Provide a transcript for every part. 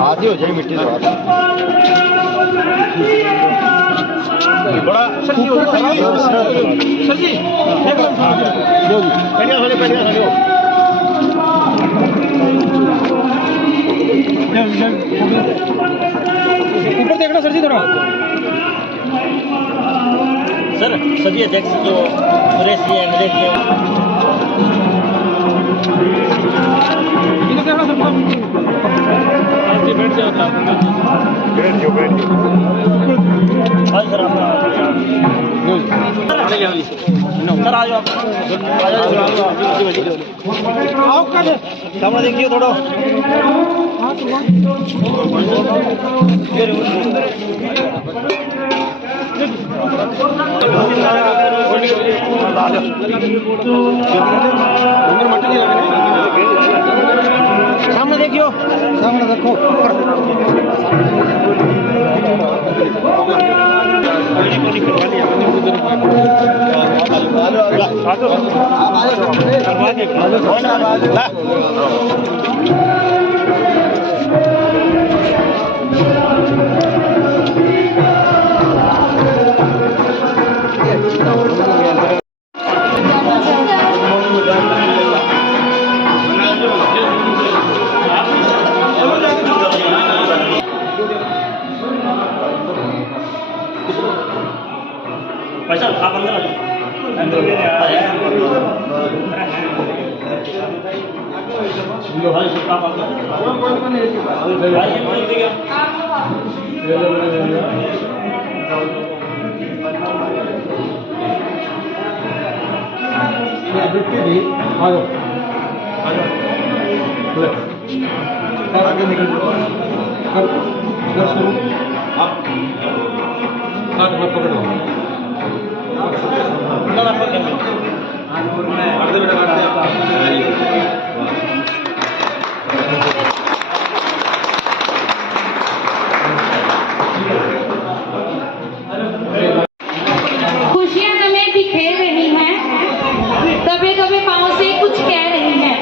आधी हो जाए मिट्टी तो बड़ा सर जी ऊपर देखना सर जी थोड़ा सर सभी अध्यक्ष जो सुरेश जी अंग्रेज जी बैठ जाओ सर सामने देखिए थोड़ा सामने देखियो सामने रखो पैसा आप अंदर आ आगे निकल आप पकड़ो खुशियां हमें बिखेर रही हैं, दबे दबे पाँव से कुछ कह रही हैं।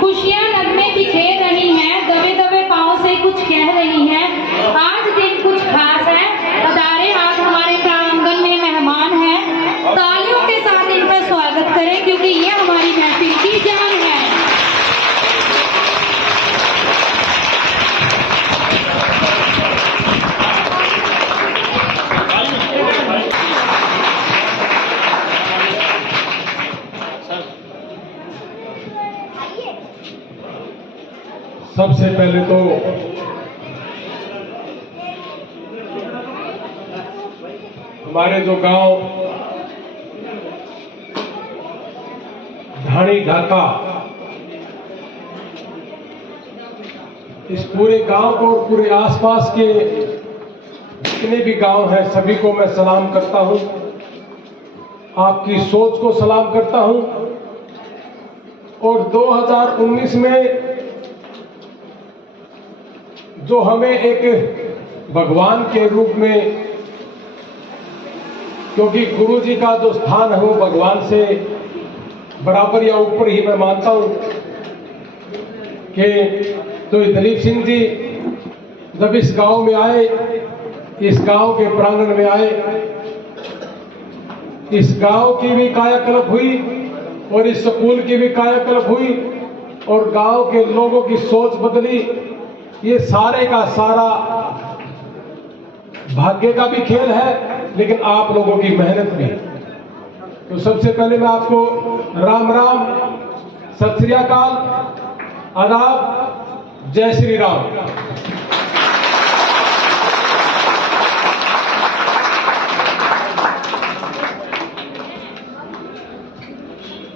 खुशियां नगमे बिखेर रही हैं, दबे दबे पाँव से कुछ कह रही हैं। आज दिन कुछ खास है, अदारे आज हमारे प्रांगण में मेहमान हैं। तालियों के साथ इनका स्वागत करें क्योंकि ये हमारी महफिल की जान है। सबसे पहले तो हमारे जो गांव ढाणी ढाका, इस पूरे गांव को और पूरे आसपास के जितने भी गांव हैं सभी को मैं सलाम करता हूं, आपकी सोच को सलाम करता हूं। और 2019 में जो हमें एक भगवान के रूप में, क्योंकि गुरु जी का जो स्थान है वो भगवान से बराबर या ऊपर ही मैं मानता हूं कि तो दिलीप सिंह जी जब इस गांव में आए, इस गांव के प्रांगण में आए, इस गांव की भी कायाकल्प हुई और इस स्कूल की भी कायाकल्प हुई और गांव के लोगों की सोच बदली। ये सारे का सारा भाग्य का भी खेल है, लेकिन आप लोगों की मेहनत भी। तो सबसे पहले मैं आपको राम राम, सत श्री अकाल, आदाब, जय श्री राम।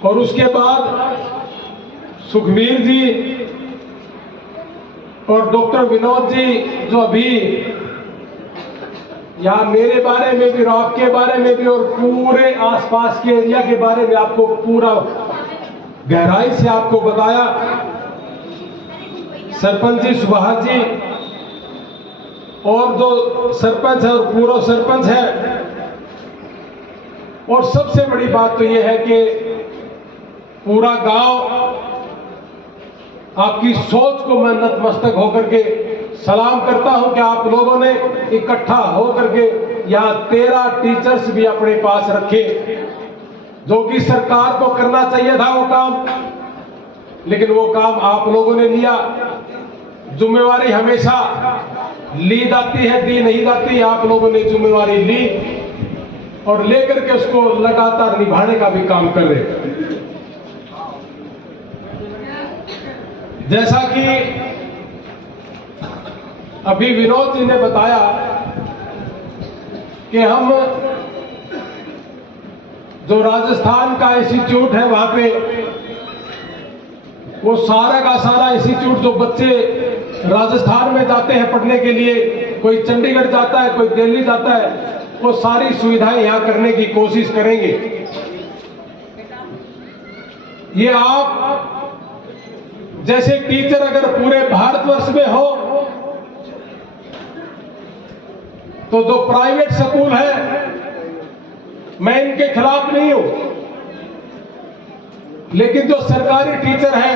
और उसके बाद सुखबीर जी और डॉक्टर विनोद जी जो अभी यहाँ मेरे बारे में भी और आपके बारे में भी और पूरे आसपास के एरिया के बारे में आपको पूरा गहराई से आपको बताया। सरपंच जी सुभाष जी और जो सरपंच है और पूर्व सरपंच है, और सबसे बड़ी बात तो यह है कि पूरा गांव आपकी सोच को मैं नतमस्तक होकर के सलाम करता हूं कि आप लोगों ने इकट्ठा होकर के यहां 13 टीचर्स भी अपने पास रखे, जो कि सरकार को करना चाहिए था वो काम, लेकिन वो काम आप लोगों ने लिया। जिम्मेवारी हमेशा ली जाती है, दी नहीं जाती। आप लोगों ने जिम्मेवारी ली और लेकर के उसको लगातार निभाने का भी काम कर रहे हैं। जैसा कि अभी विनोद जी ने बताया कि हम जो राजस्थान का इंस्टीट्यूट है वहां पे वो सारा का सारा इंस्टीट्यूट, जो बच्चे राजस्थान में जाते हैं पढ़ने के लिए, कोई चंडीगढ़ जाता है, कोई दिल्ली जाता है, वो सारी सुविधाएं यहां करने की कोशिश करेंगे। ये आप जैसे टीचर अगर पूरे भारतवर्ष में हो तो जो प्राइवेट स्कूल है, मैं इनके खिलाफ नहीं हूं, लेकिन जो सरकारी टीचर है,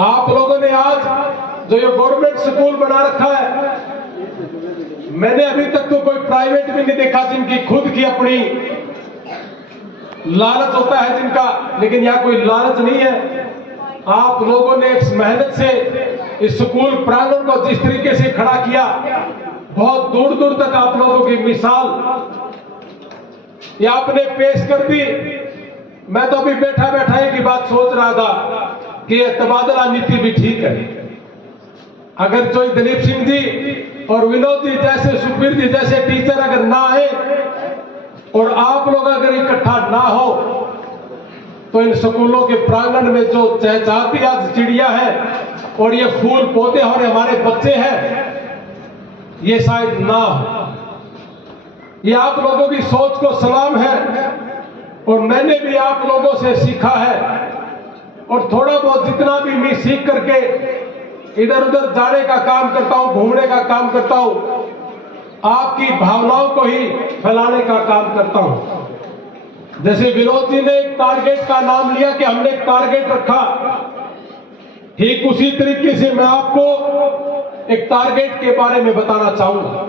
आप लोगों ने आज जो ये गवर्नमेंट स्कूल बना रखा है, मैंने अभी तक तो कोई प्राइवेट भी नहीं देखा जिनकी खुद की अपनी लालच होता है जिनका, लेकिन यहां कोई लालच नहीं है। आप लोगों ने इस मेहनत से इस स्कूल प्रांगण को जिस तरीके से खड़ा किया, बहुत दूर दूर तक आप लोगों की मिसाल ये आपने पेश कर दी। मैं तो अभी बैठा बैठा एक ही बात सोच रहा था कि यह तबादला नीति भी ठीक है। अगर जो दिलीप सिंह जी और विनोद जी जैसे, सुखबीर जी जैसे टीचर अगर ना आए और आप लोग अगर इकट्ठा ना हो तो इन स्कूलों के प्रांगण में जो चहचहाती आज चिड़िया है और ये फूल पौधे और हमारे बच्चे हैं, ये शायद ना हो। ये आप लोगों की सोच को सलाम है और मैंने भी आप लोगों से सीखा है, और थोड़ा बहुत जितना भी मैं सीख करके इधर उधर जाने का काम करता हूं, घूमने का काम करता हूं, आपकी भावनाओं को ही फैलाने का काम करता हूं। जैसे विनोद जी ने एक टारगेट का नाम लिया कि हमने एक टारगेट रखा, ठीक उसी तरीके से मैं आपको एक टारगेट के बारे में बताना चाहूंगा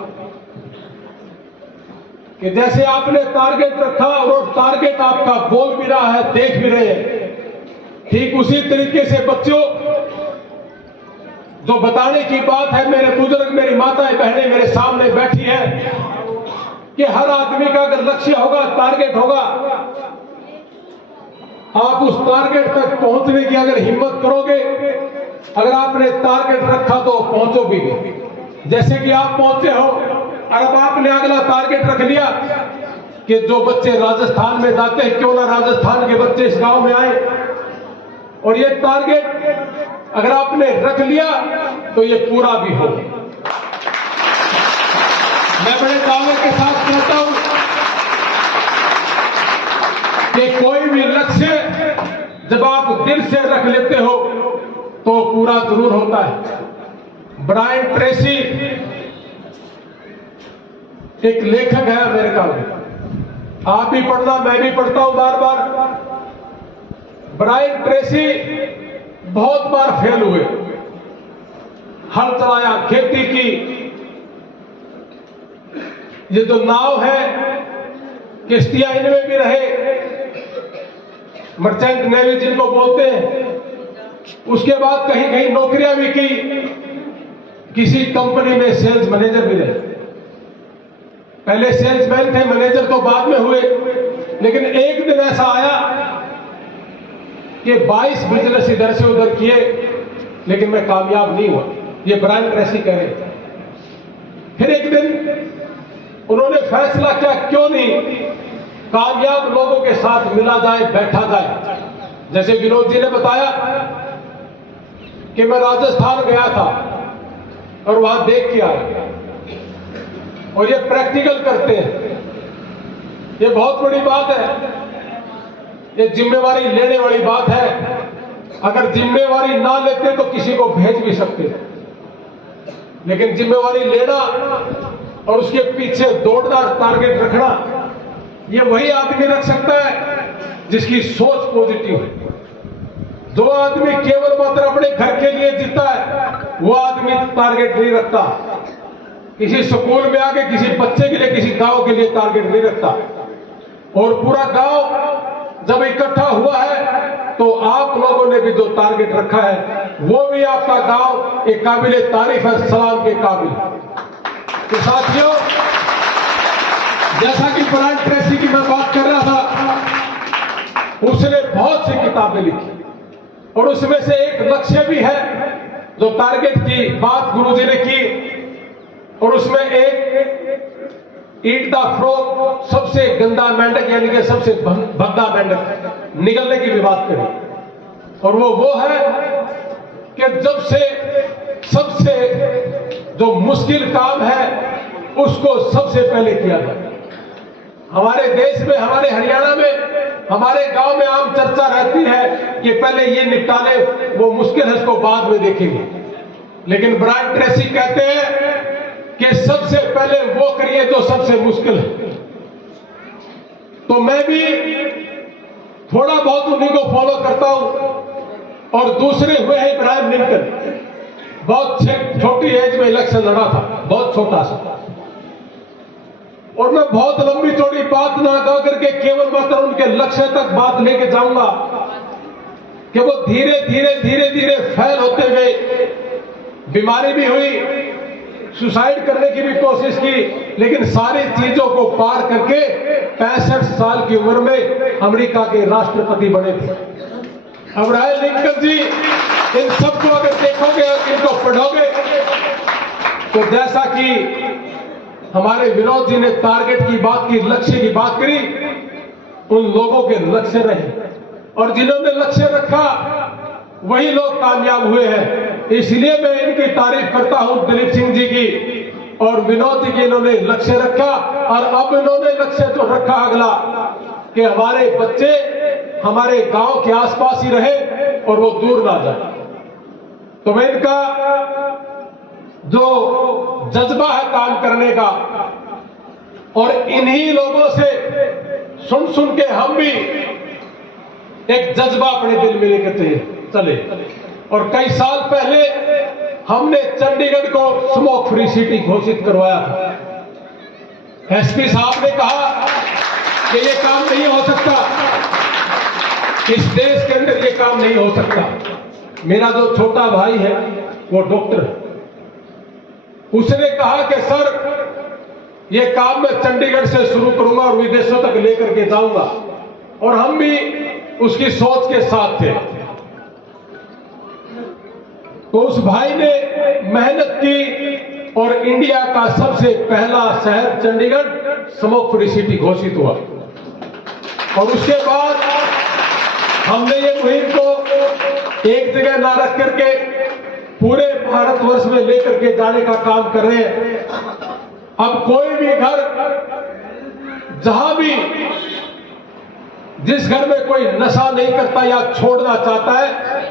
कि जैसे आपने टारगेट रखा और टारगेट आपका बोल भी रहा है, देख भी रहे हैं, ठीक उसी तरीके से बच्चों जो बताने की बात है, मेरे बुजुर्ग, मेरी माताएं बहनें मेरे सामने बैठी हैं, कि हर आदमी का अगर लक्ष्य होगा, टारगेट होगा, आप उस टारगेट तक पहुंचने की अगर हिम्मत करोगे, अगर आपने टारगेट रखा तो पहुंचोगे भी। जैसे कि आप पहुंचे हो और अब आपने अगला टारगेट रख लिया कि जो बच्चे राजस्थान में जाते हैं, क्यों ना राजस्थान के बच्चे इस गांव में आए, और ये टारगेट अगर आपने रख लिया तो ये पूरा भी हो। मैं बड़े दावे के साथ कहता हूं कि कोई भी लक्ष्य जब आप दिल से रख लेते हो तो पूरा जरूर होता है। ब्रायन ट्रेसी एक लेखक है अमेरिका में, आप भी पढ़ना, मैं भी पढ़ता हूं बार बार। ब्रायन ट्रेसी बहुत बार फेल हुए, हल चलाया, खेती की, ये जो नाव है, किश्तियां इनमें भी रहे, मर्चेंट नेवी जिनको बोलते हैं, उसके बाद कहीं कहीं नौकरियां भी की, किसी कंपनी में सेल्स मैनेजर भी रहे। पहले सेल्समैन थे, मैनेजर तो बाद में हुए, लेकिन एक दिन ऐसा आया कि 22 बिजनेस इधर से उधर किए, लेकिन मैं कामयाब नहीं हुआ। ये ब्रायन ट्रेसी कह रहे थे। फिर एक दिन उन्होंने फैसला किया, क्यों नहीं कामयाब लोगों के साथ मिला जाए, बैठा जाए। जैसे विनोद जी ने बताया कि मैं राजस्थान गया था और वहां देख के आया, और ये प्रैक्टिकल करते हैं। ये बहुत बड़ी बात है, ये जिम्मेवारी लेने वाली बात है। अगर जिम्मेवारी ना लेते तो किसी को भेज भी सकते, लेकिन जिम्मेवारी लेना और उसके पीछे दौड़ना, टारगेट रखना, ये वही आदमी रख सकता है जिसकी सोच पॉजिटिव है। जो आदमी केवल मात्र अपने घर के लिए जीता है, वो आदमी टारगेट नहीं रखता। किसी स्कूल में आके किसी बच्चे के लिए, किसी गांव के लिए टारगेट नहीं रखता। और पूरा गांव जब इकट्ठा हुआ है तो आप लोगों ने भी जो टारगेट रखा है, वो भी आपका गांव एक काबिले तारीफ है, सलाम के काबिल। तो साथियों, जैसा कि ब्रायन ट्रेसी की मैं बात कर रहा था, उसने बहुत सी किताबें लिखी और उसमें से एक लक्ष्य भी है जो टारगेट की बात गुरुजी ने की, और उसमें एक ईट द फ्रॉग, सबसे गंदा मेंढक यानी कि सबसे भद्दा मेंढक निकलने की भी बात करें। और वो है कि जब से सबसे जो मुश्किल काम है उसको सबसे पहले किया जाए। हमारे देश में, हमारे हरियाणा में, हमारे गांव में आम चर्चा रहती है कि पहले ये निपटा ले, वो मुश्किल है उसको बाद में देखेंगे। लेकिन ब्रायन ट्रेसी कहते हैं कि सबसे पहले वो करिए जो सबसे मुश्किल है। तो मैं भी थोड़ा बहुत उन्हीं को फॉलो करता हूं। और दूसरे हुए हैं इब्राहिम लिंकन, बहुत छोटी एज में इलेक्शन लड़ा था, बहुत छोटा सा। और मैं बहुत लंबी चौड़ी बात ना कह करके केवल मात्र उनके लक्ष्य तक बात लेके जाऊंगा कि वो धीरे धीरे धीरे धीरे फैल होते गए। बीमारी भी हुई, सुसाइड करने की भी कोशिश की, लेकिन सारी चीजों को पार करके 65 साल की उम्र में अमेरिका के राष्ट्रपति बने थे। अब्राहम लिंकन जी, इन सबको अगर देखोगे और इनको पढ़ोगे तो जैसा कि हमारे विनोद जी ने टारगेट की बात की, लक्ष्य की बात करी, उन लोगों के लक्ष्य रहे और जिन्होंने लक्ष्य रखा वही लोग कामयाब हुए हैं। इसलिए मैं इनकी तारीफ करता हूं, दिलीप सिंह जी की और विनोद जी की। इन्होंने लक्ष्य रखा और अब इन्होंने लक्ष्य जो रखा अगला कि हमारे बच्चे हमारे गांव के आसपास ही रहे और वो दूर ना जाए। तो मैं इनका जो जज्बा है काम करने का, और इन्हीं लोगों से सुन सुन के हम भी एक जज्बा अपने दिल में लेकर चले। और कई साल पहले हमने चंडीगढ़ को स्मोक फ्री सिटी घोषित करवाया था। एसपी साहब ने कहा कि ये काम नहीं हो सकता, इस देश के अंदर ये काम नहीं हो सकता। मेरा जो छोटा भाई है वो डॉक्टर है, उसने कहा कि सर ये काम मैं चंडीगढ़ से शुरू करूंगा और विदेशों तक लेकर के जाऊंगा। और हम भी उसकी सोच के साथ थे। तो उस भाई ने मेहनत की और इंडिया का सबसे पहला शहर चंडीगढ़ स्मोक फ्री सिटी घोषित हुआ। और उसके बाद हमने ये मुहिम को एक जगह ना रख करके पूरे भारतवर्ष में लेकर के जाने का काम कर रहे हैं। अब कोई भी घर, जहां भी जिस घर में कोई नशा नहीं करता या छोड़ना चाहता है,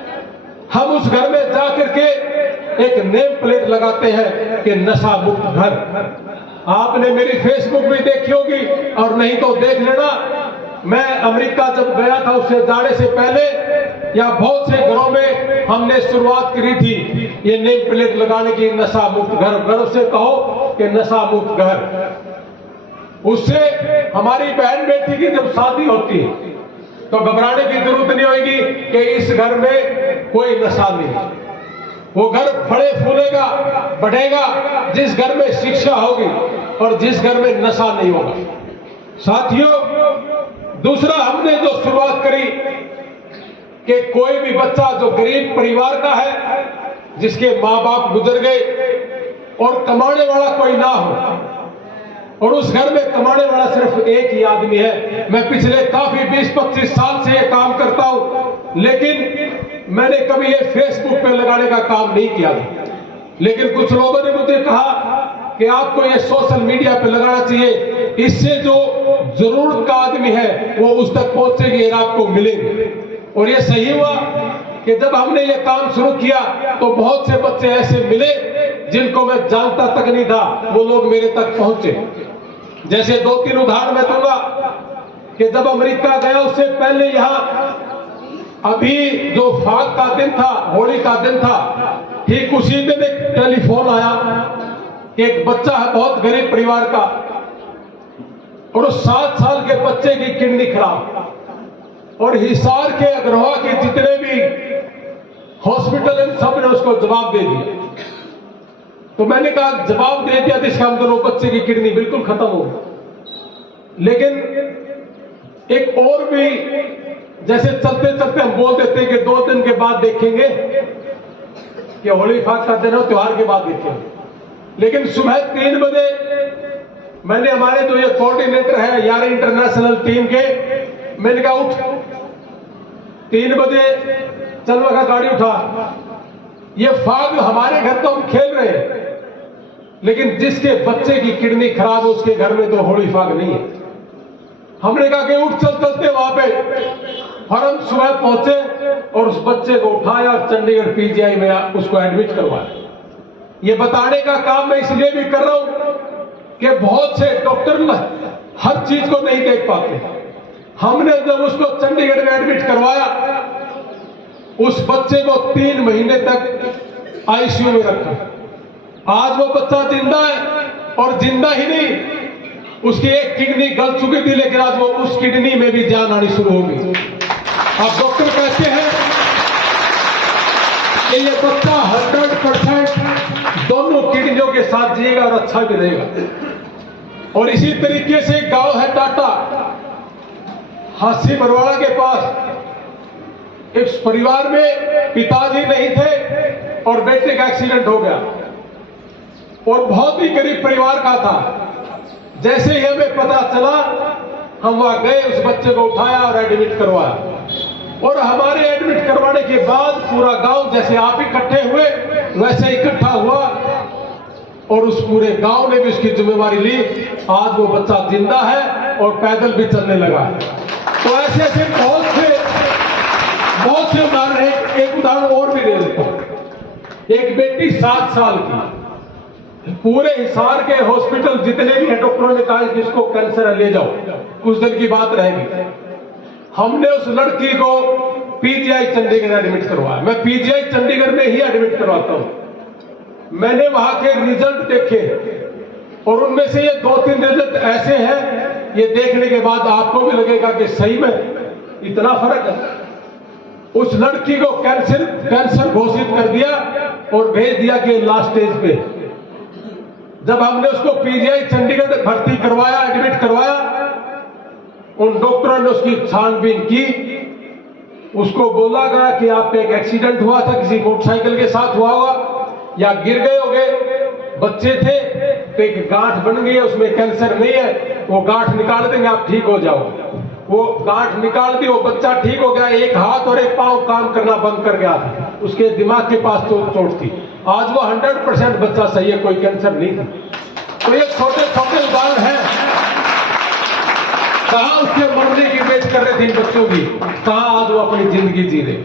हम उस घर में जाकर के एक नेम प्लेट लगाते हैं कि नशा मुक्त घर। आपने मेरी फेसबुक भी देखी होगी और नहीं तो देख लेना। मैं अमेरिका जब गया था उससे जाने से पहले या बहुत से घरों में हमने शुरुआत करी थी ये नेम प्लेट लगाने की, नशा मुक्त घर। गर्व से कहो कि नशा मुक्त घर। उससे हमारी बहन बेटी की जब शादी होती है तो घबराने की जरूरत नहीं होगी कि इस घर में कोई नशा नहीं। वो घर फले फूलेगा, बढ़ेगा जिस घर में शिक्षा होगी और जिस घर में नशा नहीं होगा। साथियों, दूसरा हमने जो शुरुआत करी कि कोई भी बच्चा जो गरीब परिवार का है, जिसके माँ बाप गुजर गए और कमाने वाला कोई ना हो, और उस घर में कमाने वाला सिर्फ एक ही आदमी है। मैं पिछले काफी 20-25 साल से ये काम करता हूं लेकिन मैंने कभी ये फेसबुक पे लगाने का काम नहीं किया था। लेकिन कुछ लोगों ने मुझे कहा कि आपको ये सोशल मीडिया पे लगाना चाहिए, इससे जो जरूरत का आदमी है वो उस तक पहुंचेगी और आपको मिलेंगे। और ये सही हुआ कि जब हमने ये काम शुरू किया तो बहुत से बच्चे ऐसे मिले जिनको मैं जानता तक नहीं था, वो लोग मेरे तक पहुंचे। जैसे 2-3 उदाहरण मैं दूंगा कि जब अमेरिका गया उससे पहले यहाँ अभी जो फाग का दिन था, होली का दिन था, ठीक उसी दिन एक टेलीफोन आया कि एक बच्चा है बहुत गरीब परिवार का और उस 7 साल के बच्चे की किडनी खराब, और हिसार के अग्रवा के जितने भी हॉस्पिटल हैं सब ने उसको जवाब दे दिया। तो मैंने कहा जवाब दे दिया तो इसका मतलब बच्चे की किडनी बिल्कुल खत्म हो गई। लेकिन एक और भी, जैसे चलते चलते हम बोल देते कि 2 दिन के बाद देखेंगे कि होली फाग का दिन हो, त्योहार के बाद देखेंगे, लेकिन सुबह 3 बजे मैंने हमारे जो ये कोऑर्डिनेटर है यार इंटरनेशनल टीम के, मैंने कहा उठ 3 बजे चल वहां गाड़ी उठा, ये फाग हमारे घर तो हम खेल रहे हैं, लेकिन जिसके बच्चे की किडनी खराब है उसके घर में तो होली फाग नहीं है। हमने कहा कि उठ चलते वहां पे, और हम सुबह पहुंचे और उस बच्चे को उठाया और चंडीगढ़ पीजीआई में उसको एडमिट करवाया। ये बताने का काम मैं इसलिए भी कर रहा हूं कि बहुत से डॉक्टर हर चीज को नहीं देख पाते। हमने जब उसको चंडीगढ़ में एडमिट करवाया, उस बच्चे को 3 महीने तक आईसीयू में रखा। आज वो बच्चा जिंदा है, और जिंदा ही नहीं, उसकी एक किडनी गल चुकी थी, लेकिन आज वो उस किडनी में भी जान आनी शुरू हो गई। अब डॉक्टर कहते हैं कि ये बच्चा 100% दोनों किडनियों के साथ जिएगा और अच्छा भी रहेगा। और इसी तरीके से एक गांव है टाटा, हासी बरवाड़ा के पास, इस परिवार में पिताजी नहीं थे और बेटे का एक्सीडेंट हो गया, और बहुत ही गरीब परिवार का था। जैसे ही हमें पता चला हम वहां गए, उस बच्चे को उठाया और एडमिट करवाया। और हमारे एडमिट करवाने के बाद पूरा गांव, जैसे आप इकट्ठे हुए वैसे इकट्ठा हुआ, और उस पूरे गांव ने भी उसकी जिम्मेवारी ली। आज वो बच्चा जिंदा है और पैदल भी चलने लगा है। तो ऐसे ऐसे बहुत से उदाहरण है। एक उदाहरण और भी दे देता हूं। एक बेटी 7 साल की, पूरे हिसार के हॉस्पिटल जितने भी हैं डॉक्टरों ने कहा कि इसको कैंसर है, ले जाओ, कुछ दिन की बात रहेगी। हमने उस लड़की को पीजीआई चंडीगढ़ एडमिट करवाया। मैं पीजीआई चंडीगढ़ में ही एडमिट करवाता हूं। मैंने वहां के रिजल्ट देखे, और उनमें से ये 2-3 रिजल्ट ऐसे हैं, ये देखने के बाद आपको भी लगेगा कि सही में इतना फर्क है। उस लड़की को कैंसर घोषित कर दिया और भेज दिया कि लास्ट स्टेज पे। जब हमने उसको पीजीआई चंडीगढ़ भर्ती करवाया, एडमिट करवाया, उन डॉक्टरों ने उसकी छानबीन की। उसको बोला गया कि आपका एक एक्सीडेंट हुआ था, किसी मोटरसाइकिल के साथ हुआ होगा या गिर गए होंगे, बच्चे थे तो एक गांठ बन गई है, उसमें कैंसर नहीं है, वो गांठ निकाल देंगे, आप ठीक हो जाओगे। वो गांठ निकाल दी, वो बच्चा ठीक हो गया। एक हाथ और एक पांव काम करना बंद कर गया था, उसके दिमाग के पास चोट थी। आज वो 100% बच्चा सही है, कोई कैंसर नहीं था। तो ये छोटे छोटे उदाहरण हैं। कहां उसके मरने की वेट कर रहे थे इन बच्चों की, कहां आज वो अपनी जिंदगी जी रहे।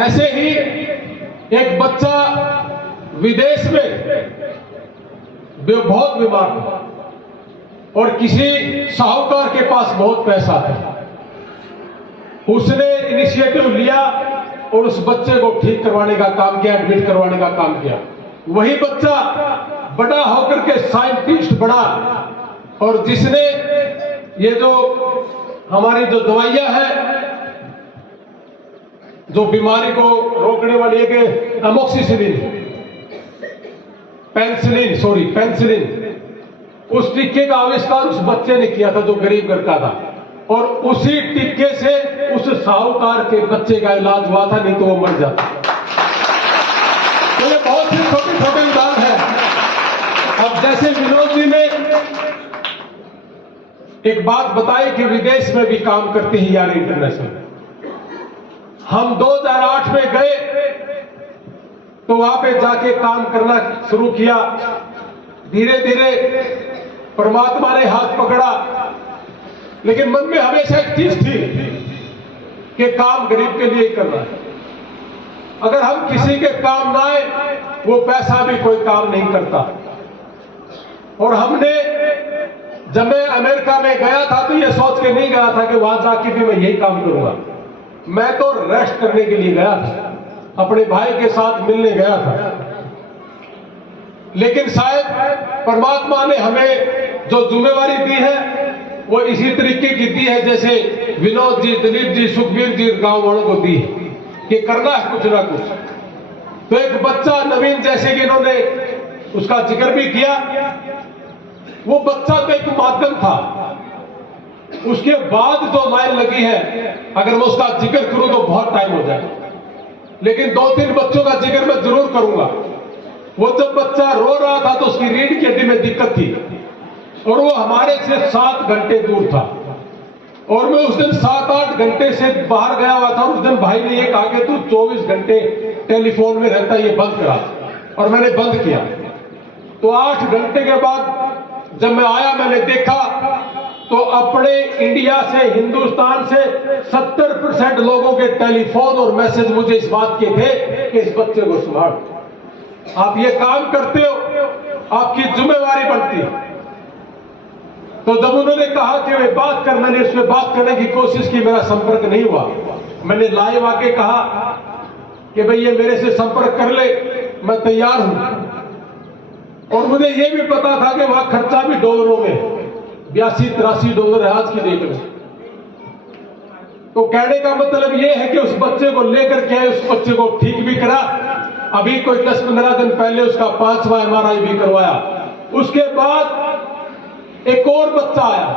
ऐसे ही एक बच्चा विदेश में बहुत बीमार था और किसी साहूकार के पास बहुत पैसा था। उसने इनिशिएटिव लिया और उस बच्चे को ठीक करवाने का काम किया, एडमिट करवाने का काम किया। वही बच्चा बड़ा होकर के साइंटिस्ट बना, और जिसने ये जो हमारी जो दवाइयां हैं जो बीमारी को रोकने वाली, एक एमोक्सिसिलिन, पेंसिलिन, उस टीके का आविष्कार उस बच्चे ने किया था जो गरीब घर का था, और उसी टीके से उस साहूकार के बच्चे का इलाज हुआ था, नहीं तो वो मर जाता। तो ये बहुत से छोटे छोटे उदाहरण हैं। अब जैसे विनोद जी ने एक बात बताई कि विदेश में भी काम करते हैं यार इंटरनेशनल, हम 2008 में गए तो वहां पे जाके काम करना शुरू किया। धीरे धीरे परमात्मा ने हाथ पकड़ा, लेकिन मन में हमेशा एक चीज थी कि काम गरीब के लिए करना है। अगर हम किसी के काम ना आए, वो पैसा भी कोई काम नहीं करता। और हमने, जब मैं अमेरिका में गया था तो ये सोच के नहीं गया था कि वहां जाके भी मैं यही काम करूंगा। मैं तो रेस्ट करने के लिए गया था, अपने भाई के साथ मिलने गया था। लेकिन शायद परमात्मा ने हमें जो जिम्मेवारी दी है वो इसी तरीके की दी है जैसे विनोद जी, दिलीप जी, सुखबीर जी गांव वालों को दी है कि करना है कुछ ना कुछ। तो एक बच्चा नवीन, जैसे कि इन्होंने उसका जिक्र भी किया, वो बच्चा तो एक माध्यम था। उसके बाद जो लाइन लगी है, अगर मैं उसका जिक्र करूं तो बहुत टाइम हो जाए, लेकिन 2-3 बच्चों का जिक्र मैं जरूर करूंगा। वो जब बच्चा रो रहा था तो उसकी रीढ़ की हड्डी में दिक्कत थी और वो हमारे से 7 घंटे दूर था। और मैं उस दिन 7-8 घंटे से बाहर गया हुआ था। उस दिन भाई ने ये कहा कि तू 24 घंटे टेलीफोन में रहता है, ये बंद करा। और मैंने बंद किया। तो 8 घंटे के बाद जब मैं आया, मैंने देखा तो अपने इंडिया से, हिंदुस्तान से 70% लोगों के टेलीफोन और मैसेज मुझे इस बात के थे कि इस बच्चे को संभाल, आप ये काम करते हो, आपकी जिम्मेवारी बनती है। तो जब उन्होंने कहा कि वे बात कर, मैंने उसमें बात करने की कोशिश की, मेरा संपर्क नहीं हुआ। मैंने लाइव आके कहा कि भाई ये मेरे से संपर्क कर ले, मैं तैयार हूं। और मुझे ये भी पता था कि वहां खर्चा भी डॉलरों में, $82-83 है आज की डेट में। तो कहने का मतलब ये है कि उस बच्चे को लेकर के आए, उस बच्चे को ठीक भी करा। अभी कोई 10-15 दिन पहले उसका 5वां MRI भी करवाया। उसके बाद एक और बच्चा आया,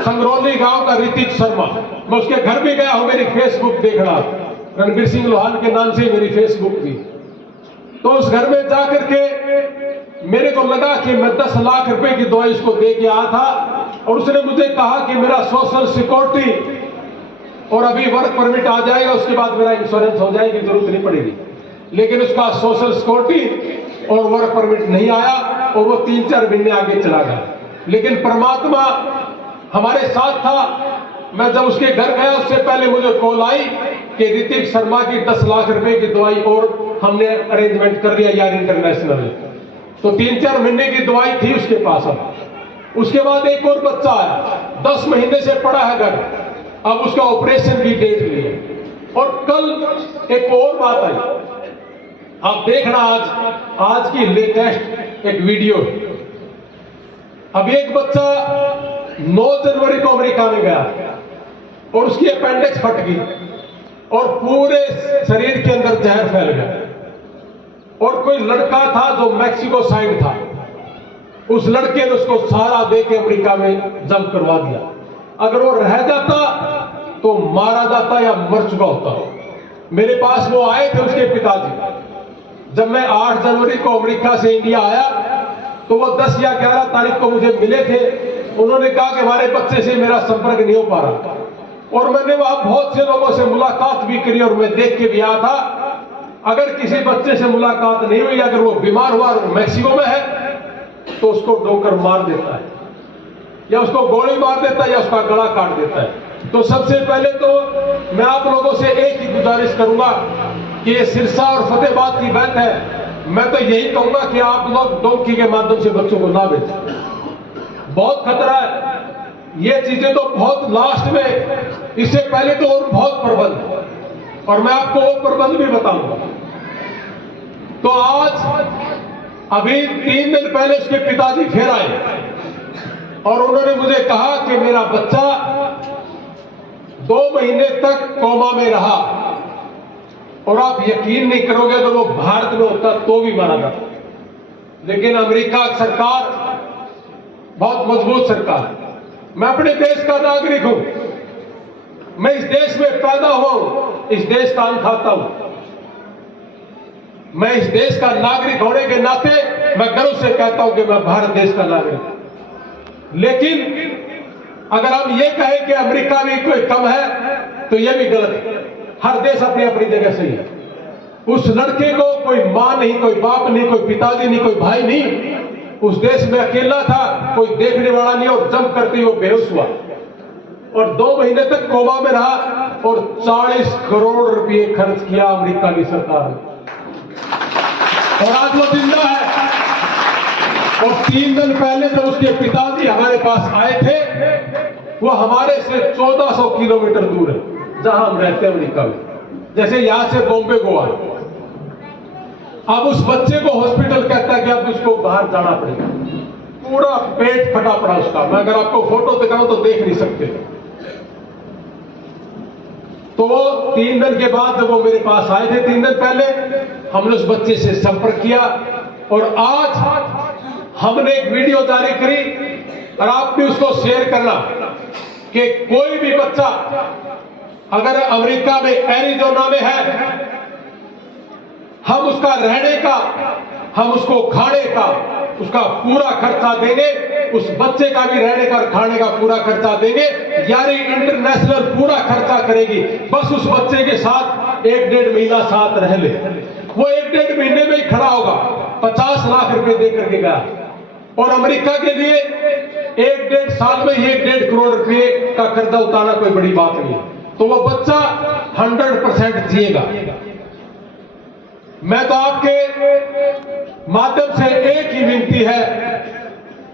संगरौली गांव का ऋतिक शर्मा। मैं उसके घर भी गया हूं, मेरी फेसबुक देखना, रणबीर सिंह लोहान के नाम से मेरी फेसबुक थी। तो उस घर में जाकर के मेरे को लगा कि मैं 10 लाख रुपए की दवाई उसको दे के आया था। और उसने मुझे कहा कि मेरा सोशल सिक्योरिटी और अभी वर्क परमिट आ जाएगा, उसके बाद मेरा इंश्योरेंस हो जाएगी, जरूरत नहीं पड़ेगी। लेकिन उसका सोशल सिक्योरिटी और वर्क परमिट नहीं आया और वो 3-4 महीने आगे चला गया। लेकिन परमात्मा हमारे साथ था। मैं जब उसके घर गया, उससे पहले मुझे कॉल आई कि ऋतिक शर्मा की 10 लाख रुपए की दवाई और हमने अरेंजमेंट कर लिया यार इंटरनेशनल। तो 3-4 महीने की दवाई थी उसके पास। उसके बाद एक और बच्चा आया, 10 महीने से पड़ा है घर, अब उसका ऑपरेशन की डेट ली है। और कल एक और बात आई, आप देखना आज की लेटेस्ट एक वीडियो। अब एक बच्चा 9 जनवरी को अमेरिका में गया और उसकी अपेंडिक्स फट गई और पूरे शरीर के अंदर जहर फैल गया। और कोई लड़का था जो मैक्सिको साइड था, उस लड़के ने उसको सहारा दे के अमेरिका में जम करवा दिया। अगर वो रह जाता तो मारा जाता या मर चुका होता। मेरे पास वो आए थे उसके पिताजी। जब मैं 8 जनवरी को अमेरिका से इंडिया आया तो वो 10 या 11 तारीख को मुझे मिले थे। उन्होंने कहा कि हमारे बच्चे से मेरा संपर्क नहीं हो पा रहा। और मैंने वहां बहुत से लोगों से मुलाकात भी करी और मैं देख के भी आया था, अगर किसी बच्चे से मुलाकात नहीं हुई, अगर वो बीमार हुआ और मैक्सिको में है तो उसको डोकर मार देता है या उसको गोली मार देता है या उसका गला काट देता है। तो सबसे पहले तो मैं आप लोगों से एक ही गुजारिश करूंगा कि ये सिरसा और फतेहाबाद की बात है। मैं तो यही कहूंगा कि आप लोग डोंकी के माध्यम से बच्चों को ना भेजें, बहुत खतरा है। ये चीजें तो बहुत लास्ट में, इससे पहले तो और बहुत प्रबंध, और मैं आपको वो प्रबंध भी बताऊंगा। तो आज अभी 3 दिन पहले उसके पिताजी फिर आए और उन्होंने मुझे कहा कि मेरा बच्चा 2 महीने तक कोमा में रहा और आप यकीन नहीं करोगे अगर वो भारत में होता तो भी मारा जाता। लेकिन अमेरिका सरकार बहुत मजबूत सरकार है। मैं अपने देश का नागरिक हूं, मैं इस देश में पैदा हुआ हूं, इस देश का अन्न खाता हूं। मैं इस देश का नागरिक होने के नाते मैं गर्व से कहता हूं कि मैं भारत देश का नागरिक हूं। लेकिन अगर हम ये कहें कि अमेरिका भी कोई कम है तो यह भी गलत है। हर देश अपनी अपनी जगह सही है। उस लड़के को कोई मां नहीं, कोई बाप नहीं, कोई पिताजी नहीं, कोई भाई नहीं, उस देश में अकेला था, कोई देखने वाला नहीं, और जंप करते ही वो बेहोश हुआ और 2 महीने तक कोमा में रहा और 40 करोड़ रुपए खर्च किया अमेरिका की सरकार ने, और आज वो जिंदा है। और 3 दिन पहले जब उसके पिताजी हमारे पास आए थे, वो हमारे से 1400 किलोमीटर दूर है, जहां हम रहते हैं अमेरिका में, जैसे यहां से बॉम्बे गोवा। अब उस बच्चे को हॉस्पिटल कहता है कि अब उसको बाहर जाना पड़ेगा, पूरा पेट फटा पड़ा उसका। मैं अगर आपको फोटो दिखाऊं तो देख नहीं सकते। तो वो 3 दिन के बाद जब वो मेरे पास आए थे 3 दिन पहले, हमने उस बच्चे से संपर्क किया और आज हमने एक वीडियो जारी करी और आप भी उसको शेयर करना कि कोई भी बच्चा अगर अमेरिका में एरिजोना में है, हम उसका रहने का, हम उसको खाने का, उसका पूरा खर्चा देंगे, उस बच्चे का भी रहने का खाने का पूरा खर्चा देंगे, यानी इंटरनेशनल पूरा खर्चा करेगी। बस उस बच्चे के साथ 1-1.5 महीना साथ रह ले। वो 1-1.5 महीने में ही खड़ा होगा। 50 लाख रुपए दे करके गया, और अमेरिका के लिए 1-1.5 साल में 1-1.5 करोड़ रुपए का कर्जा उतारना कोई बड़ी बात नहीं है। तो वो बच्चा 100% जिएगा। मैं तो आपके माध्यम से एक ही विनती है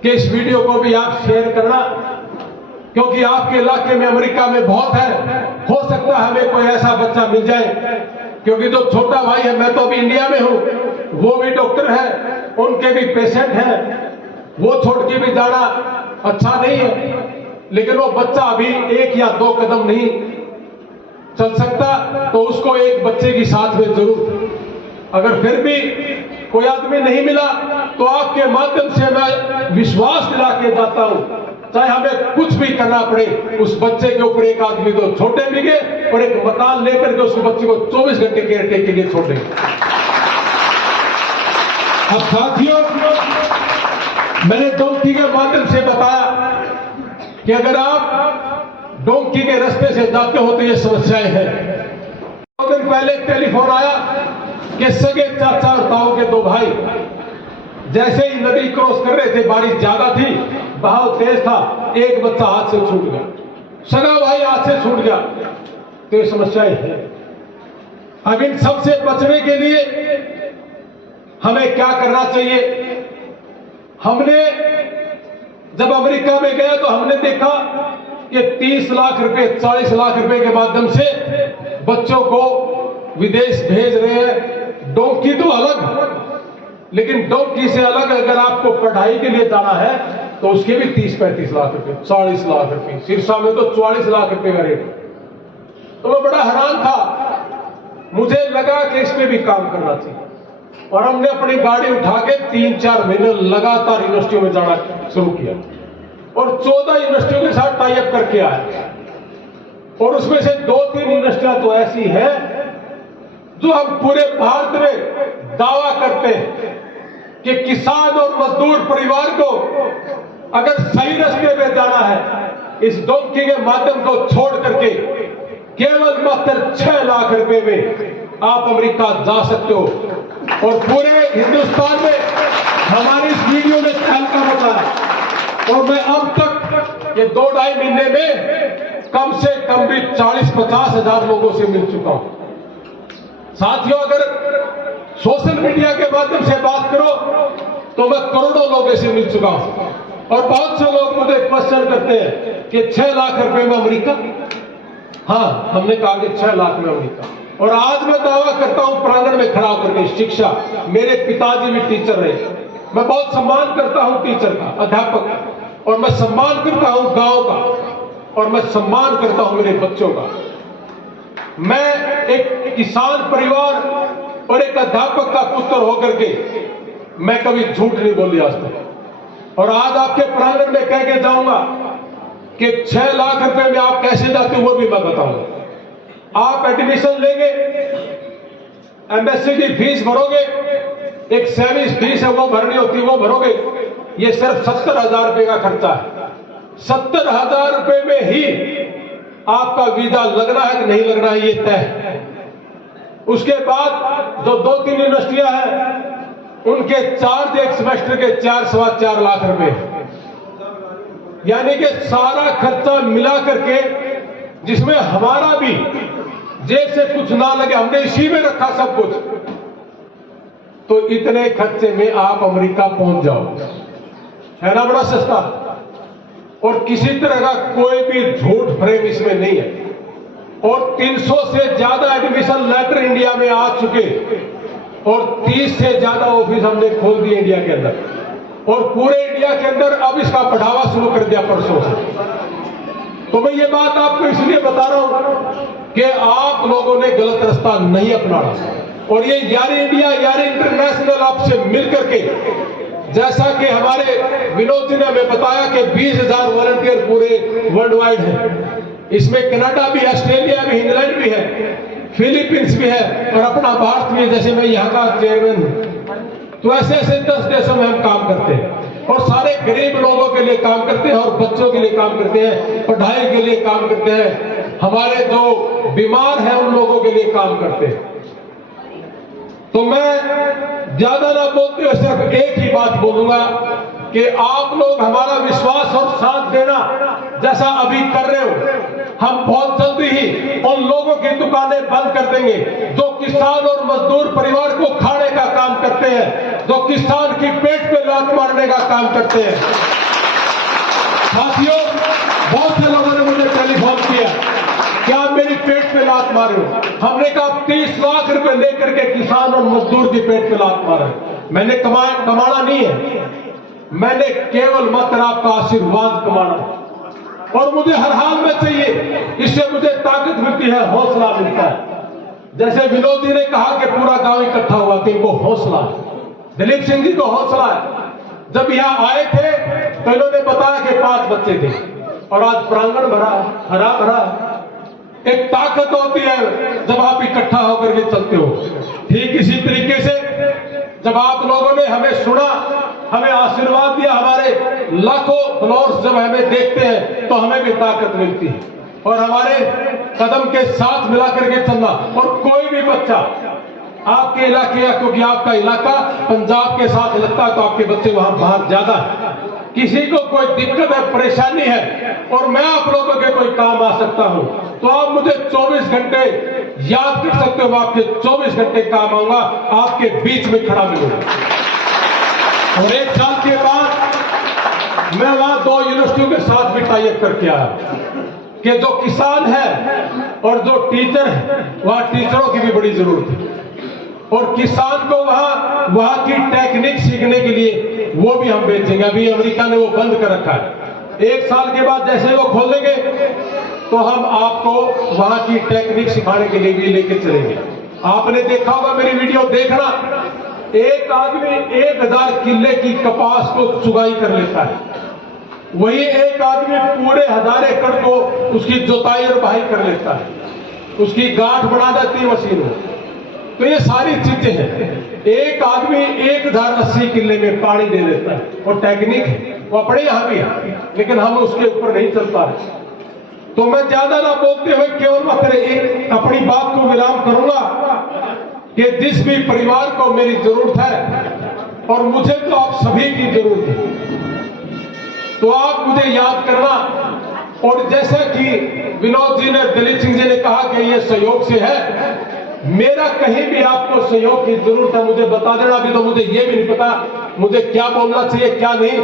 कि इस वीडियो को भी आप शेयर करना, क्योंकि आपके इलाके में अमेरिका में बहुत है, हो सकता है हमें कोई ऐसा बच्चा मिल जाए। क्योंकि जो छोटा भाई है, मैं तो अभी इंडिया में हूं, वो भी डॉक्टर है, उनके भी पेशेंट हैं, वो छोड़ के भी जाना अच्छा नहीं है। लेकिन वो बच्चा अभी 1 या 2 कदम नहीं चल सकता, तो उसको एक बच्चे की साथ में जरूर, अगर फिर भी कोई आदमी नहीं मिला तो आपके माध्यम से मैं विश्वास दिला के जाता हूं, चाहे हमें कुछ भी करना पड़े, उस बच्चे के ऊपर एक आदमी तो छोटे बिगे और एक मकान लेकर के उस बच्चे को 24 घंटे केयर टेक के लिए छोड़े। अब साथियों, मैंने डोंकी के माध्यम से बताया कि अगर आप डोंकी के रास्ते से जाते हो तो ये समस्याएं हैं। 2 दिन पहले टेलीफोन आया कि सगे चाचा और ताऊ के 2 भाई जैसे ही नदी क्रॉस कर रहे थे, बारिश ज्यादा थी, बहाव तेज था, एक बच्चा हाथ से छूट गया, सगा भाई हाथ से छूट गया। तो ये समस्याएं हैं। अब इन सबसे बचने के लिए हमें क्या करना चाहिए? हमने जब अमेरिका में गया तो हमने देखा कि 30 लाख रुपए, 40 लाख रुपए के माध्यम से बच्चों को विदेश भेज रहे हैं। डोंकी तो अलग, लेकिन डोंकी से अलग अगर आपको पढ़ाई के लिए जाना है तो उसके भी 30-35 लाख रुपए, 40 लाख रुपए, सिरसा में तो 44 लाख रुपए का रेट। तो मैं बड़ा हैरान था, मुझे लगा कि इस पे भी काम करना चाहिए, और हमने अपनी गाड़ी उठा के 3-4 महीने लगातार यूनिवर्सिटियों में जाना शुरू किया और 14 यूनिवर्सिटियों के साथ टाई अप करके आए। और उसमें से 2-3 यूनिवर्सिटियां तो ऐसी हैं जो हम पूरे भारत में दावा करते हैं कि किसान और मजदूर परिवार को अगर सही रास्ते में जाना है, इस डोंकी के माध्यम को छोड़ करके केवल मात्र 6 लाख रुपए में आप अमेरिका जा सकते हो। और पूरे हिंदुस्तान में हमारी इस वीडियो ने तहलका मचा है, और मैं अब तक ये 2-2.5 महीने में कम से कम भी 40-50 हजार लोगों से मिल चुका हूं। साथियों, अगर सोशल मीडिया के माध्यम से बात करो तो मैं करोड़ों लोगों से मिल चुका हूं, और बहुत से लोग मुझे क्वेश्चन करते हैं कि 6 लाख रुपए में अमेरिका। हाँ, हमने कहा कि 6 लाख में अमेरिका। और आज मैं दावा करता हूं प्रांगण में खड़ा होकर के, शिक्षा, मेरे पिताजी भी टीचर रहे, मैं बहुत सम्मान करता हूं टीचर का, अध्यापक, और मैं सम्मान करता हूं गांव का, और मैं सम्मान करता हूं मेरे बच्चों का। मैं एक किसान परिवार और एक अध्यापक का पुत्र होकर के मैं कभी झूठ नहीं बोली आज तक, और आज आपके प्रांगण में कह के जाऊंगा कि 6 लाख रुपए में आप कैसे जाते हो वो भी मैं बताऊंगा। आप एडमिशन लेंगे, एमएससी की फीस भरोगे, एक सर्विस फीस है वो भरनी होती है, वो भरोगे, ये सिर्फ 70,000 रुपए का खर्चा है। 70,000 रुपए में ही आपका वीजा लगना है कि नहीं लगना है ये तय है। उसके बाद जो 2-3 यूनिवर्सिटियां हैं उनके चार्ज एक सेमेस्टर के 4-4.25 लाख रुपए, यानी कि सारा खर्चा मिला करके जिसमें हमारा भी जेब से कुछ ना लगे, हमने इसी में रखा सब कुछ, तो इतने खर्चे में आप अमेरिका पहुंच जाओ, है ना बड़ा सस्ता। और किसी तरह का कोई भी झूठ फ्रेम इसमें नहीं है। और 300 से ज्यादा एडमिशन लेटर इंडिया में आ चुके और 30 से ज्यादा ऑफिस हमने खोल दिए इंडिया के अंदर, और पूरे इंडिया के अंदर अब इसका बढ़ावा शुरू कर दिया परसों से। तो मैं ये बात आपको इसलिए बता रहा हूं कि आप लोगों ने गलत रास्ता नहीं अपनाना, और ये यारी इंडिया यारी इंटरनेशनल आपसे मिलकर के, जैसा कि हमारे विनोद जी ने हमें बताया कि 20,000 वॉलंटियर पूरे वर्ल्ड वाइड है, इसमें कनाडा भी है, ऑस्ट्रेलिया भी, इंग्लैंड भी है, फिलीपींस भी है और अपना भारत भी है, जैसे मैं यहाँ का चेयरमैन हूं। तो ऐसे ऐसे 10 देशों में हम काम करते हैं और सारे गरीब लोगों के लिए काम करते हैं और बच्चों के लिए काम करते हैं, पढ़ाई के लिए काम करते हैं, हमारे जो बीमार हैं उन लोगों के लिए काम करते हैं। तो मैं ज्यादा ना बोलते हुए सिर्फ एक ही बात बोलूंगा कि आप लोग हमारा विश्वास और साथ देना जैसा अभी कर रहे हो, हम बहुत जल्दी ही उन लोगों की दुकानें बंद कर देंगे जो किसान और मजदूर परिवार को खाने का काम करते हैं, जो किसान की पेट पे लात मारने का काम करते हैं। साथियों, बहुत से लोगों ने मुझे टेलीफोन किया, क्या आप मेरी पेट पे लात मारे हो? हमने कहा 30 लाख रुपए लेकर के किसान और मजदूर की पेट पे लात मारे। मैंने कमाना नहीं है, मैंने केवल मात्र आपका आशीर्वाद कमाना, और मुझे हर हाल में चाहिए, इससे मुझे ताकत मिलती है, हौसला मिलता है। जैसे विनोद जी ने कहा कि पूरा गांव इकट्ठा हुआ कि इनको हौसला है, दिलीप सिंह जी को हौसला है। जब यहाँ आए थे तो इन्होंने बताया कि 5 बच्चे थे और आज प्रांगण भरा, हरा भरा। एक ताकत होती है जब आप इकट्ठा होकर के चलते हो। ठीक इसी तरीके से जब आप लोगों ने हमें सुना, हमें आशीर्वाद दिया, हमारे लाखों फॉलोअर्स जब हमें देखते हैं तो हमें भी ताकत मिलती है, और हमारे कदम के साथ मिला करके चलना। और कोई भी बच्चा आपके इलाके, क्योंकि आपका इलाका पंजाब के साथ लगता है तो आपके बच्चे वहां बाहर ज्यादा है, किसी को कोई दिक्कत है, परेशानी है और मैं आप लोगों के कोई काम आ सकता हूं, तो आप मुझे 24 घंटे याद कर सकते हो, आपके 24 घंटे काम आऊंगा, आपके बीच में खड़ा मिलूंगा। और 1 साल के बाद मैं वहां 2 यूनिवर्सिटियों के साथ भी टाई अप करके आया कि जो किसान है और जो टीचर है, वहां टीचरों की भी बड़ी जरूरत है, और किसान को वहां की टेक्निक सीखने के लिए वो भी हम भेजेंगे। अभी अमेरिका ने वो बंद कर रखा है, 1 साल के बाद जैसे वो खोलेंगे तो हम आपको वहां की टेक्निक सिखाने के लिए भी लेके चलेंगे। आपने देखा होगा, मेरी वीडियो देखना, एक आदमी 1000 किले की कपास को चुगाई कर लेता है, वही एक आदमी पूरे 1000 एकड़ को उसकी जोताई और बहाई कर लेता है, उसकी गांठ बना देती है मशीन में। तो ये सारी चीजें हैं। एक आदमी 1080 किले में पानी दे देता है, और टेक्निक है, वो अपने यहां भी है, लेकिन हम उसके ऊपर नहीं चल पा रहे। तो मैं ज्यादा ना बोलते हुए केवल मात्र एक अपनी बात को विराम करूंगा कि जिस भी परिवार को मेरी जरूरत है, और मुझे तो आप सभी की जरूरत है, तो आप मुझे याद करना। और जैसा कि विनोद जी ने, दिलीप सिंह जी ने कहा कि ये सहयोग से है, मेरा कहीं भी आपको सहयोग की जरूरत है मुझे बता देना। अभी तो मुझे ये भी नहीं पता मुझे क्या बोलना चाहिए क्या नहीं,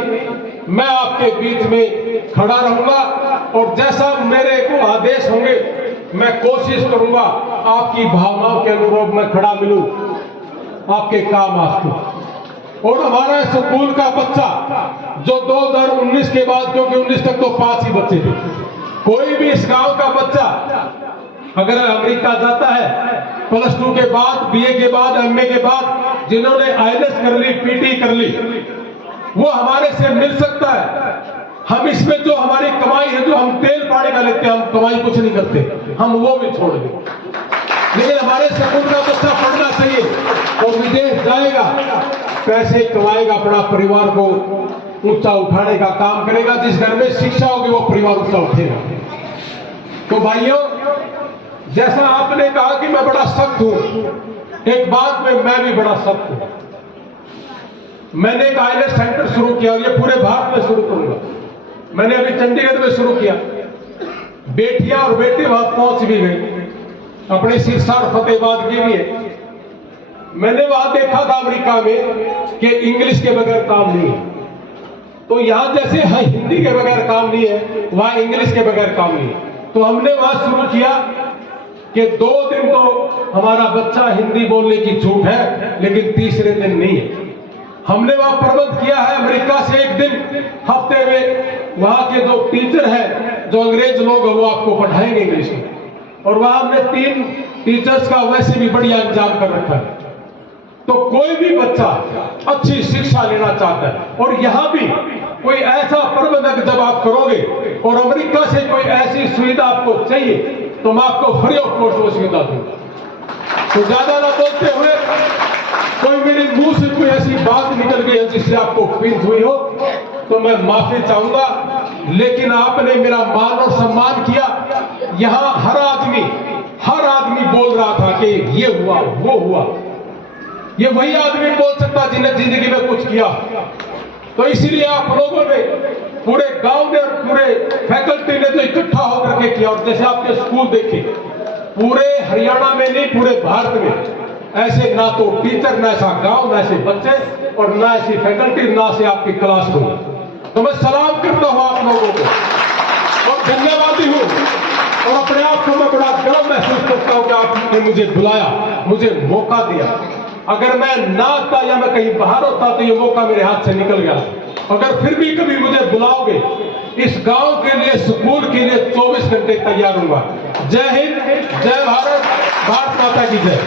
मैं आपके बीच में खड़ा रहूंगा, और जैसा मेरे को आदेश होंगे मैं कोशिश करूंगा आपकी भावनाओं के अनुरूप मैं खड़ा मिलूं, आपके काम आ सकूं। और हमारा स्कूल का बच्चा जो 2019 के बाद, क्योंकि 19 तक तो 5 ही बच्चे थे, कोई भी इस गांव का बच्चा अगर अमेरिका जाता है +2 के बाद, BA के बाद, MA के बाद, जिन्होंने IELTS कर ली, PT कर ली, वो हमारे से मिल सकता है। हम इसमें जो हमारी कमाई है, जो हम तेल पानी का लेते हैं, हम कमाई कुछ नहीं करते, हम वो भी छोड़ दें। लेकिन हमारे स्कूल का बच्चा पढ़ना चाहिए और विदेश जाएगा, पैसे कमाएगा, अपना परिवार को ऊंचा उठाने का काम करेगा। जिस घर में शिक्षा होगी वो परिवार ऊंचा उठेगा। तो भाइयों, जैसा आपने कहा कि मैं बड़ा सख्त हूं, एक बात में मैं भी बड़ा सख्त हूं। मैंने एक आईलेट्स सेंटर शुरू किया और ये पूरे भारत में शुरू करूंगा। मैंने अभी चंडीगढ़ में शुरू किया, बेटियां और बेटे वहां पहुंच भी गई, अपने सिरसा और फतेहाबाद की भी है। मैंने वहां देखा था अमेरिका में कि इंग्लिश के बगैर काम नहीं है, तो यहां जैसे हिंदी के बगैर काम नहीं है, वहां इंग्लिश के बगैर काम नहीं है। तो हमने वहां शुरू किया कि 2 दिन तो हमारा बच्चा हिंदी बोलने की छूट है, लेकिन तीसरे दिन नहीं है। हमने वहां प्रबंध किया है अमेरिका से 1 दिन हफ्ते में वहां के जो टीचर हैं, जो अंग्रेज लोग हैं, वो आपको पढ़ाएंगे इंग्लिश में। और वहां हमने 3 टीचर्स का वैसे भी बढ़िया इंतजाम कर रखा है। तो कोई भी बच्चा अच्छी शिक्षा लेना चाहता है, और यहां भी कोई ऐसा प्रबंधक जब आप करोगे और अमेरिका से कोई ऐसी सुविधा आपको चाहिए, तो मैं आपको फ्री ऑफ कॉस्ट वो सुविधा दूंगा। तो ज्यादा ना बोलते हुए, कोई मेरे मुंह से कोई ऐसी बात निकल गई है जिससे आपको फील हुई हो तो मैं माफी चाहूंगा, लेकिन आपने मेरा मान और सम्मान किया। यहां हर आदमी बोल रहा था कि ये हुआ वो हुआ। ये वही आदमी बोल सकता जिन्हें जिंदगी में कुछ किया। तो इसीलिए आप लोगों ने, पूरे गांव ने और पूरे फैकल्टी ने तो इकट्ठा होकर के किया। और जैसे आपके स्कूल देखे, पूरे हरियाणा में नहीं पूरे भारत में ऐसे ना तो टीचर, ना ऐसा गांव, ना ऐसे बच्चे और ना ऐसी फैकल्टी, ना से आपकी क्लासरूम। तो मैं सलाम करता हूं आप लोगों को और धन्यवादी हूं, और अपने आप को मैं बड़ा गर्व महसूस करता हूं कि आपने मुझे बुलाया, मुझे मौका दिया। अगर मैं ना आता या मैं कहीं बाहर होता तो ये मौका मेरे हाथ से निकल गया। अगर फिर भी कभी मुझे बुलाओगे, इस गांव के लिए, स्कूल के लिए 24 घंटे तैयार हूंगा। जय हिंद, जय भारत, भारत माता की जय।